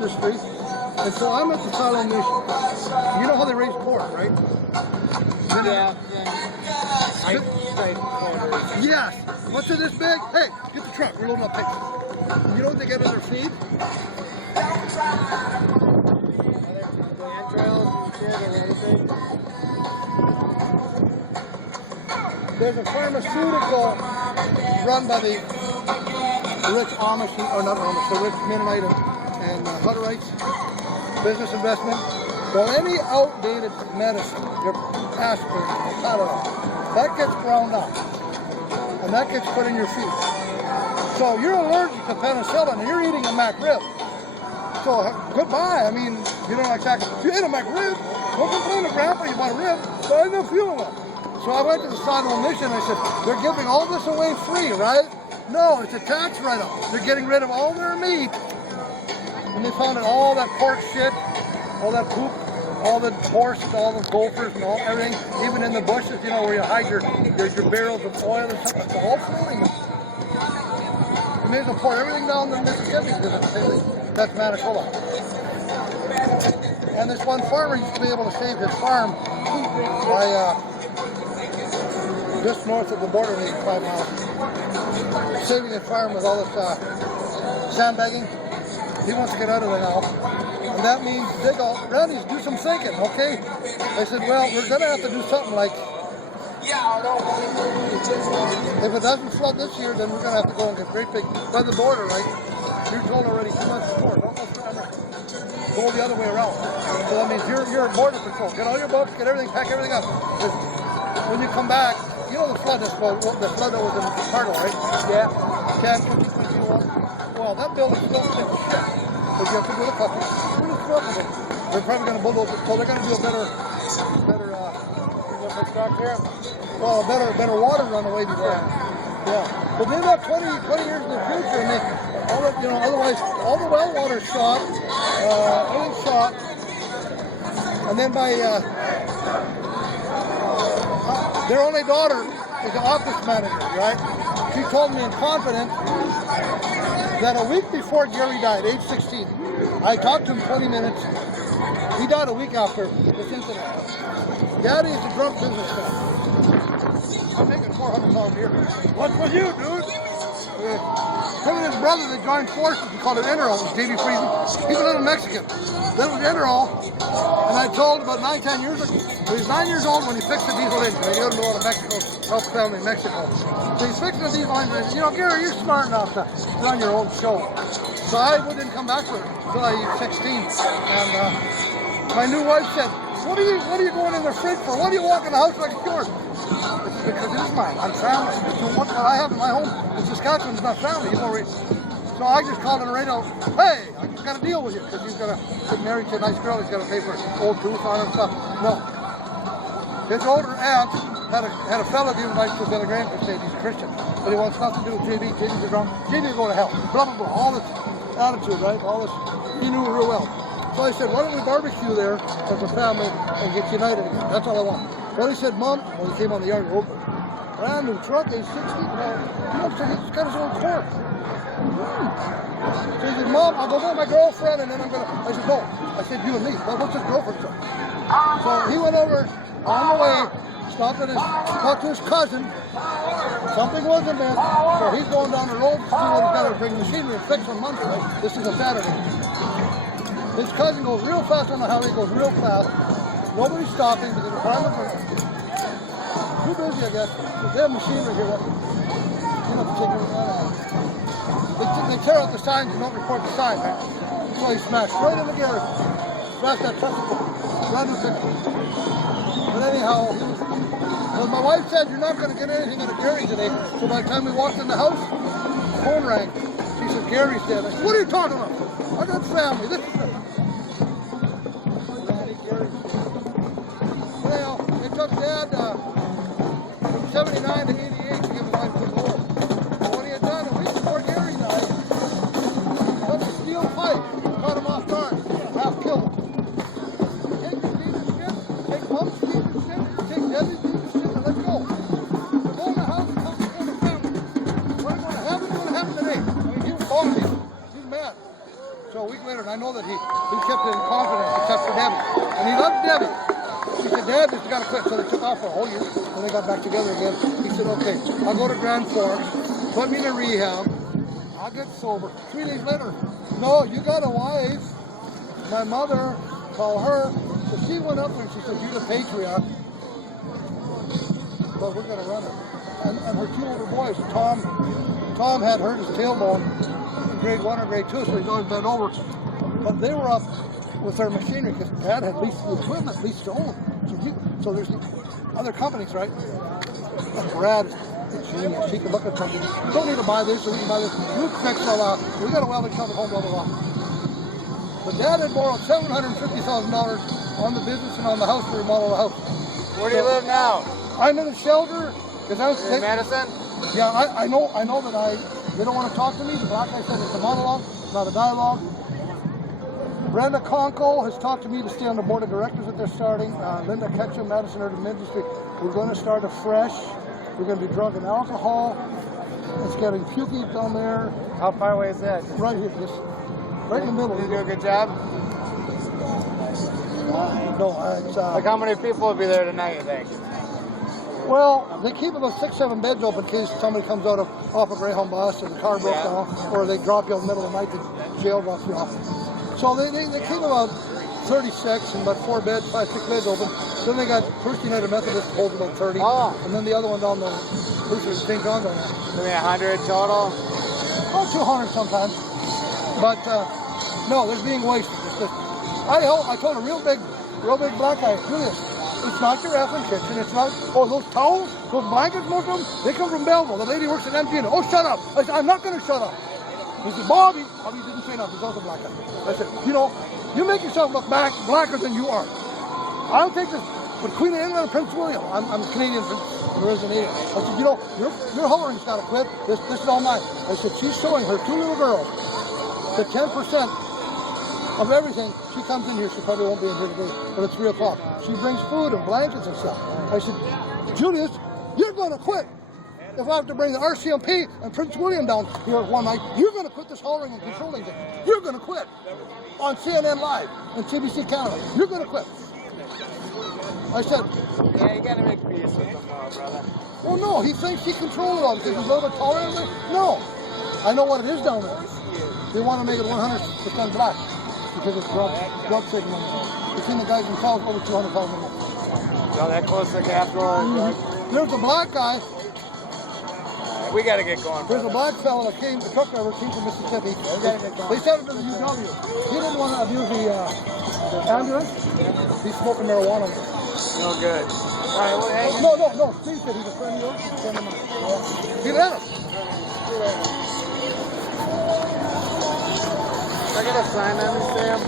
industry. And so I'm at the silo mission. You know how they raise pork, right? Yeah. Yes. What's in this bag? Hey, get the truck. We're loading up pigs. You know what they get in their feed? There's a pharmaceutical run by the rich Amish, or not Amish, the rich Mennonite and Hutterites business investment. Well, any outdated medicine, your aspirin, Tylenol, that gets ground up and that gets put in your feed. So you're allergic to penicillin and you're eating a McRib. So goodbye. I mean, you don't like that. You ate a McRib. Don't complain to Grandpa you bought a rib, but I didn't feel well. So I went to the Sinai mission and I said, they're giving all this away free, right? No, it's a tax write-off. They're getting rid of all their meat. And they found out all that pork shit, all that poop, all the horse, all the gophers and everything, even in the bushes, you know, where you hide your barrels of oil and stuff, it's all floating. And they just pour everything down the Mississippi because that's Manitoba. And this one farmer used to be able to save his farm by just north of the border, maybe 5 miles, saving his farm with all this sandbagging. He wants to get out of there now. And that means dig out, Randy's do some sinking, okay? They said, well, we're going to have to do something like, if it doesn't flood this year, then we're going to have to go and get great big, by the border, right? You're told already 2 months before, don't go the other way around. So that means you're border patrol. Get all your boats, get everything, pack everything up. When you come back, you know the flood that was in Chicago, right? Yeah. 10, 15, 20 feet. Well, that building's still shit. But you have to do the fucking. They're probably going to bulldoze it, so they're going to do a better water runaway before. Yeah. But they've got 20 years in the future, and they, all that, you know, otherwise, all the well water's shot, everything's shot, and then by, their only daughter is the office manager, right? She told me in confidence that a week before Gary died, age 16, I talked to him 20 minutes. He died a week after this incident. Daddy is a drunk businessman. I'm making $400 a year. What's with you, dude? Him and his brother, they joined forces. We called it Enterol. It was Davey Friesen. He's a little Mexican. That was Enterol. And I told about 9-10 years ago. He was 9 years old when he fixed the diesel engine. He got to go to Mexico, help family in Mexico. So he's fixing the diesel engine. You know, Gary, you're smart enough to run your own show. So I didn't come back with it until I was 16. And my new wife said, what are you going in the fridge for? Why do you walk in the house like it's yours? It's because it is mine. I'm family. So what I have in my home in Saskatchewan is not family. So I just called on the radio, hey, I just got to deal with you because he's going to get married to a nice girl. He's got to pay for old tooth on her and stuff. No. His older aunt had a fellow he invited to Billy Graham crusade. He's a Christian. But he wants nothing to do with JB. JB's a drunk. JB will go to hell. Blah, blah, blah. All this attitude, right? All this. He knew real well. So I said, why don't we barbecue there as a family and get united again? That's all I want. Well, he said, Mom, when he came on the yard, open. Brand new truck, age 16. Well, he's got his own Corp. So he said, Mom, I'll go get my girlfriend and then I'm going to. I said, no. I said, you and me. Well, what's his girlfriend say? So he went over on the way, stopped at talked to his cousin. Something wasn't there. So he's going down the road to see what he's got to bring machinery and fix on Monday. Right? This is a Saturday. His cousin goes real fast on the highway, goes real fast. Nobody's stopping because they're trying to burn. Too busy, I guess. They have machinery here. They tear out the signs and don't report the sign, man. So he smashed right in the garage. Smashed that truck. Brand new ticket. But anyhow, well, my wife said, you're not going to get anything out of Gary today. So by the time we walked in the house, the phone rang. She said, Gary's dead. I said, what are you talking about? I got family. This is it. Anyhow, it took Dad from 79 to 88 to give his life to the Lord. But what he had done a week before Gary died, he took a steel pipe, cut him off guard, half killed him. Take the Stephen ship, take Mom's Stephen ship, take Debbie's Stephen ship, and let's go. We're going to the house and come to the family. What's going to happen today? I mean, he was calling me. He's mad. So a week later, and I know that he kept it in confidence except for Debbie. And he loved Debbie. He said, Dad, this has got to quit. So they took off for a whole year. And they got back together again. He said, okay, I'll go to Grand Forks. Put me in a rehab. I'll get sober. 3 days later, no, you got a wife. My mother, call her. So she went up there and she said, you're the patriarch. But we're going to run it. And her 2 older boys, Tom had hurt his tailbone in grade 1 or grade 2, so he's always bent over. But they were up with their machinery because Dad had leased the equipment, leased to own. So there's other companies, right? And Brad is a genius. He can look at something. You don't need to buy this or we can buy this. You fix all out. We got a welding shop at home, blah, blah, blah. But Dad had borrowed $750,000 on the business and on the house to remodel the house. Where do you live now? I'm in a shelter. In Madison? Yeah, I know that they don't want to talk to me. The black guy said it's a monologue, not a dialogue. Brenda Conkle has talked to me to stay on the board of directors that they're starting. Linda Ketchum, Madison Urban Industry. We're going to start afresh. We're going to be drug and alcohol. It's getting pukey down there. How far away is that? Right here, just right in the middle. Did you do a good job? No, it's Like how many people will be there tonight, you think? well, they keep about 6-7 beds open in case somebody comes out off a Greyhound bus and the car broke down, or they drop you in the middle of the night, the jail drops you off. So they keep about 36 and about 4 beds, 5-6 beds open. Then they got First United Methodist holds about 30, and then the other one down the St. John's on there. I mean 100 total? About 200 sometimes. But no, there's being wasted. I told a real big black guy, Julius, it's not your effing kitchen. It's not, those towels, those blankets, most of them, they come from Belleville. The lady works at MG. Oh, shut up. I said, I'm not going to shut up. He said, Bobby didn't say nothing. He's also a black guy. I said, you make yourself look blacker than you are. I'll take this. But Queen of England and Prince William, I'm Canadian from originating. I said, your whoring's got to quit. This is all mine. I said, she's showing her 2 little girls that 10% of everything. She comes in here, she probably won't be in here today, but it's 3 o'clock. She brings food and blankets and stuff. I said, Julius, you're going to quit. If I have to bring the RCMP and Prince William down here one night, you're going to quit this hollering and controlling thing. You're going to quit on CNN Live and CBC Canada. You're going to quit. I said, yeah, you got to make peace with them, brother. Well, no, he thinks he controls it all because he's a little bit taller than me. No, I know what it is down there. They want to make it 100% black. Because it's drug signal. Between the guys themselves, over 200,000 people. So that close to the Capitol? There's a black guy. We got to get going. There's a black fella that came, the truck driver came from Mississippi. They sent him to the UW. He didn't want to abuse the ambulance. He's smoking marijuana. No good. All right, well, hey. No. Steve said he's a friend of yours. Send him out. He let him. I got a sign on this, Sam.